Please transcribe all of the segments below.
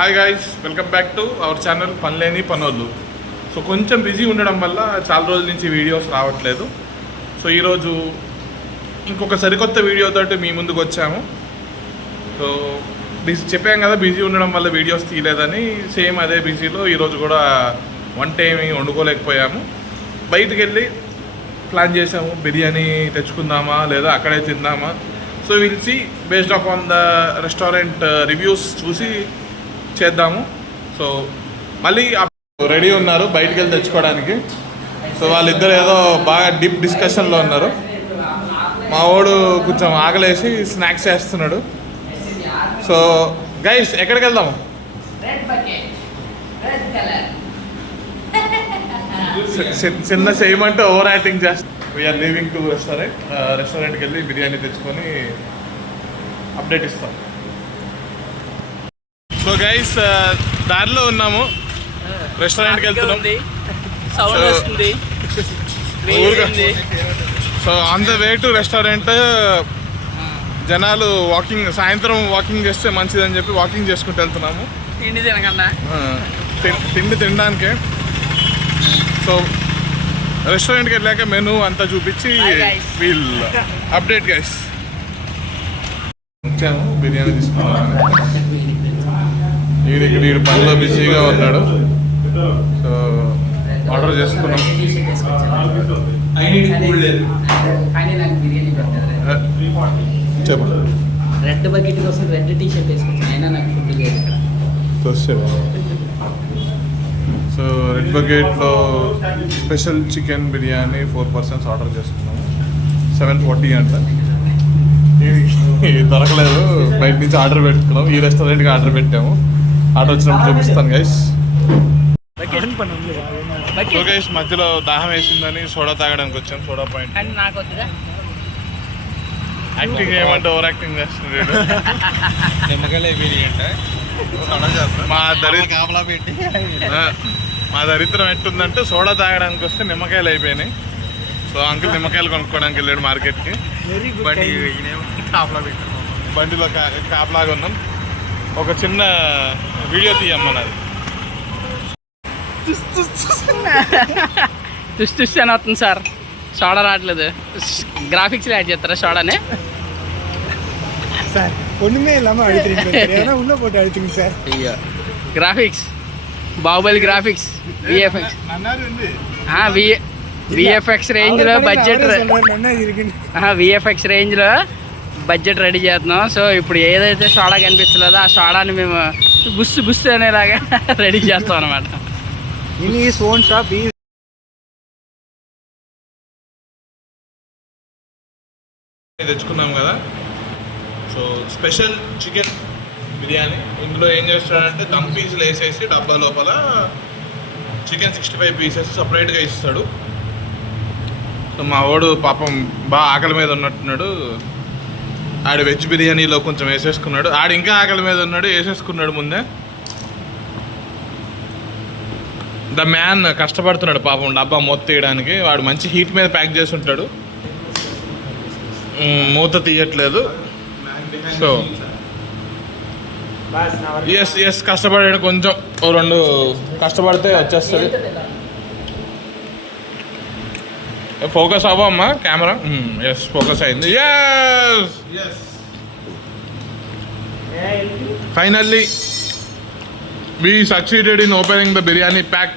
Hi guys, welcome back to our channel Panileni Panollu. So కొంచెం busy ఉండడం వల్ల చాలా రోజుల నుంచి వీడియోస్ రావట్లేదు. సో ఈరోజు ఇంకొక సరికొత్త వీడియోతోటి మీ ముందుకు వచ్చాము. సో చెప్పాం కదా, బిజీ ఉండడం వల్ల వీడియోస్ తీయలేదని. సేమ్ అదే బిజీలో ఈరోజు కూడా వంట ఏమి వండుకోలేకపోయాము. బయటికి వెళ్ళి ప్లాన్ చేసాము, బిర్యానీ తెచ్చుకుందామా లేదా అక్కడే తిందామా. So will see based of on the restaurant reviews చూసి చేద్దాము. సో మళ్ళీ రెడీ ఉన్నారు బయటికి వెళ్ళి తెచ్చుకోవడానికి. సో వాళ్ళిద్దరు ఏదో బాగా డీప్ డిస్కషన్లో ఉన్నారు. మా వాడు కొంచెం ఆకలేసి స్నాక్స్ చేస్తున్నాడు. సో గైస్, ఎక్కడికి వెళ్దాము? చిన్న చేయమంటే ఓవర్ యాక్టింగ్ చేస్తాం. వీఆర్ లీవింగ్ టు రెస్టారెంట్కి వెళ్ళి బిర్యానీ తెచ్చుకొని అప్డేట్ ఇస్తాం. సో గైస్, దారిలో ఉన్నాము, రెస్టారెంట్కి వెళ్తున్నాం. So on the way to restaurant జనాలు సాయంత్రం వాకింగ్ చేస్తే మంచిదని చెప్పి వాకింగ్ చేసుకుంటూ వెళ్తున్నాము. తిండి తినడానికే. సో రెస్టారెంట్కి వెళ్ళాక మెనూ అంతా చూపించి వీల్ అప్డేట్ గైస్. వచ్చాము, బిర్యానీ తీసుకున్నాము. వీడు పనిలో బిజీగా ఉన్నాడు. సో ఆర్డర్ చేసుకున్నాం. చెప్పు. రెడ్ బకెట్ కోసం రెడ్ టీ షర్ట్ వేసుకొచ్చాను, అయినా నాకు ఫుడ్ లేదు ఇక్కడ. సో రెడ్ బకెట్లో special chicken biryani 4 persons order చేసుకున్నాము. 740 అంట. దొరకలేదు, బయట నుంచి ఆర్డర్ పెట్టుకున్నాం. ఈ రెస్టారెంట్కి ఆర్డర్ పెట్టాము. ఆర్డర్ వచ్చినప్పుడు చూపిస్తాను గైస్. సో గైస్, మధ్యలో దాహం వేసిందని సోడా తాగడానికి వచ్చాం. Soda point. యాక్టింగ్ ఏమంటే ఓవర్ యాక్టింగ్ చేస్తున్నాడు. మా దరిద్రం ఎట్టుందంటే, సోడా తాగడానికి వస్తే నిమ్మకాయలు అయిపోయినాయి. సో అంకుల్ నిమ్మకాయలు కొనుక్కోవడానికి వెళ్ళాడు మార్కెట్కి. బండిలో కాపలాగా ఉన్నాం. ఒక చిన్న వీడియో తీయమ్మన్నది. తుస్ అని వస్తుంది సార్. సోడా రావట్లేదు. గ్రాఫిక్స్లో యాడ్ చేస్తారా సోడాని? சார் ஒன்றுமே இல்லாமல் அழுத்துறீங்க, ஏன்னா உள்ளே போட்டு அழுத்துங்க சார். ஐயோ, graphics, Baahubali graphics, VFX. VFX రేంజ్లో బడ్జెట్, విఎఫ్ఎక్స్ రేంజ్లో బడ్జెట్ రెడీ చేస్తున్నాం. సో ఇప్పుడు ఏదైతే సోడా కనిపించలేదో ఆ సోడాని మేము బుస్సు అనేలాగా రెడీ చేస్తాం అనమాట. In is own shop. తెచ్చుకున్నాం కదా. So special chicken biryani. ఇందులో ఏం చేస్తాడంటే దమ్ పీసులు వేసేసి డబ్బా లోపల చికెన్ 65 pieces సపరేట్గా ఇస్తాడు. సో మా వాడు పాపం బాగా ఆకలి మీద ఉన్నట్టున్నాడు. ఆడు వెజ్ బిర్యానీలో కొంచెం వేసేసుకున్నాడు. ఆడు ఇంకా ఆకలి మీద ఉన్నాడు, వేసేసుకున్నాడు ముందే. ద మ్యాన్ కష్టపడుతున్నాడు పాపం డబ్బా మూత తీయడానికి. వాడు మంచి హీట్ మీద ప్యాక్ చేసి ఉంటాడు, మూత తీయట్లేదు. సో ఎస్ కష్టపడాడు. కొంచెం 2 కష్టపడితే వచ్చేస్తుంది. ఫోకస్ అవ్వమ్మా కెమెరా. ఎస్, ఫోకస్ అయింది. Yes, finally we succeeded in opening the biryani pack.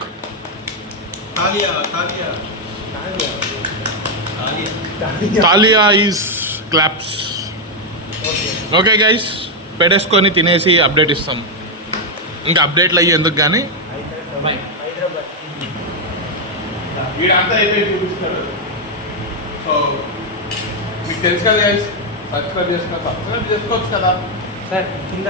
Talia is claps. Okay guys, పెట్టేసుకొని తినేసి అప్డేట్ ఇస్తాం. ఇంకా అప్డేట్లు అయ్యి ఎందుకు కానీ వీడంతా అయితే చూపిస్తాడు. సో మీకు తెలుసు కదా గైస్, సబ్స్క్రైబ్ చేసుకోవచ్చు కదా సార్ కింద